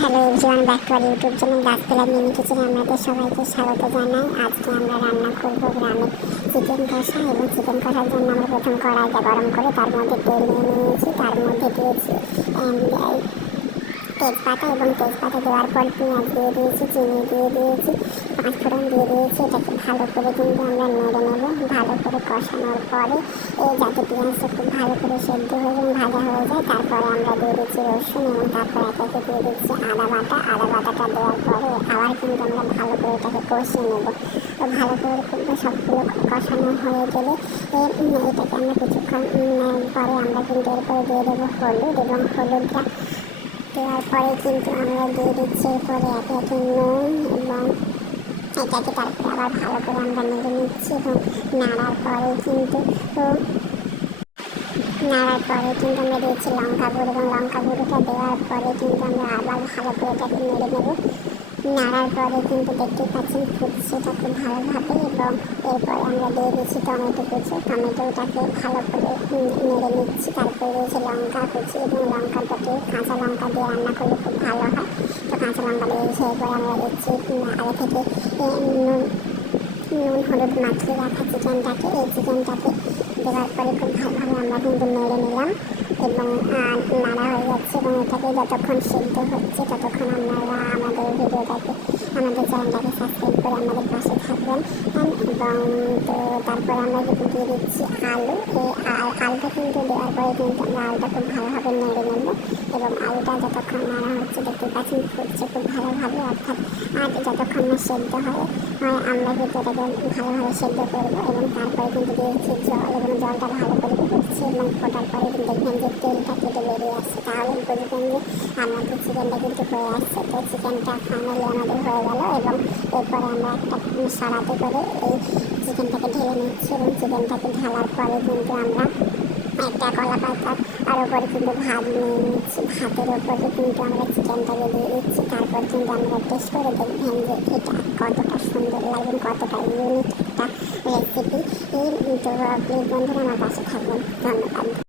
Hello everyone, back to our YouTube channel গাছপালা mini কিচেনে আপনাদের সবাইকে স্বাগত জানাই। আজকে আমরা রান্না করবো গ্রামে চিকেন কষা। এবং চিকেন কষার জন্য আমরা প্রথম কড়াইটা গরম করে তার মধ্যে তেল নিয়ে নিয়েছি। তার মধ্যে দিয়েছি তেজপাতা, এবং তেজপাতা দেওয়ার পর পেঁয়াজ দিয়ে দিয়েছি, চিনি দিয়ে দিয়েছি, পাঁচফোড়ন দিয়ে দিয়েছি। এটাকে ভালো করে কিন্তু আমরা নেড়ে নেব। ভালো করে কষানোর পরে যাতে পেঁয়াজটা খুব ভালো করে সেদ্ধ হয়ে এবং ভাজা হয়ে যায়, তারপরে আমরা দিয়ে দিচ্ছি রসুন, এবং তারপর এটাকে দিয়ে দিচ্ছি আদা বাটা। আদা বাটাটা দেওয়ার পরে আবার কিন্তু আমরা ভালো করে এটাকে কষিয়ে নেব। তো ভালো করে সবগুলো কষানো হয়ে গেলে এটাকে আমরা কিছুক্ষণ পরে আমরা কিন্তু এরপরে দিয়ে দেবো হলুদ, এবং হলুদটা দেওয়ার পরে কিন্তু আমরা দিয়ে দিচ্ছি এরপরে একে একে নুন, এবং এটাকে তারপরে আবার ভালো করে আমরা নেড়ে নিচ্ছি। এবং নাড়ার পরে কিন্তু আমরা দিয়েছি লঙ্কা গুঁড়ো, এবং লঙ্কা গুঁড়োটা দেওয়ার পরে কিন্তু আমরা আবার ভালো করে এটাকে নেড়ে নেব। নাড়ার পরে কিন্তু দেখতে পাচ্ছেন ফুটছেটা খুব ভালোভাবে। এবং এরপরে আমরা দিয়ে দিচ্ছি টমেটো কুচি। টমেটোটাকে ভালো করে নেড়ে নিচ্ছি। তারপরে দিয়েছি লঙ্কা কুচি, এবং লঙ্কাটাকে কাঁচা লঙ্কা দিয়ে রান্না করলে খুব ভালো হয়। তো কাঁচা লঙ্কা দিয়েছি। এরপরে আমরা দিচ্ছি আগে থেকে নুন হলুদ মাখিয়ে রাখা চিকেনটাকে। এই চিকেনটাকে দেওয়ার পরে খুব ভালোভাবে আমরা কিন্তু নেড়ে নিলাম, এবং নাড়া হয়ে যাচ্ছে। এবং এটাকে যতক্ষণ সিদ্ধ হচ্ছে ততক্ষণ আপনারা আমাদের ভিডিওটাকে, আমাদের চ্যানেলটাকে সাবস্ক্রাইব করে আমাদের পাশে থাকবেন। এবং তো তারপরে আমরা কিন্তু দিয়ে দিচ্ছি আলু। এই আলুটা কিন্তু দেওয়ার পরে কিন্তু আমরা আলুটা খুব ভালোভাবে নেড়ে নেব। এবং আলুটা যতক্ষণ নাড়া হচ্ছে দেখতে পাচ্ছেন ফুটছে খুব ভালোভাবে, অর্থাৎ যতক্ষণ না সেদ্ধ হয় আমরা কিন্তু এটাকে ভালোভাবে সেদ্ধ করবো। এবং তারপরে কিন্তু দিয়েছি জল, এবং জলটা ভালো করে ফুটছে, এবং ফোটার পরে কিন্তু দেখবেন যে তেলটা কেটে বেরিয়ে আসছে। তাহলে বুঝবেন যে আমাদের চিকেনটা কিন্তু হয়ে আসছে। তো চিকেনটা ফাইনালি আমাদের হয়ে গেল। এবং এরপরে আমরা একটা সারাতে করে এই চিকেনটাকে ঢেলে নিচ্ছি। এবং চিকেনটাকে ঢালার পরে কিন্তু আমরা একটা কলা পাতার উপরে কিন্তু ভাত নিয়ে নিচ্ছি। ভাতের উপরে কিন্তু আমরা চিকেনটাকে দিয়ে দিচ্ছি। তারপর কিন্তু আমরা টেস্ট করে দেখবেন যে এটা কতটা সুন্দর লাগবে, কতটা ইউনিক একটা রেসিপি। এই তো প্লিজ বন্ধুরা আমার পাশে থাকবেন। ধন্যবাদ।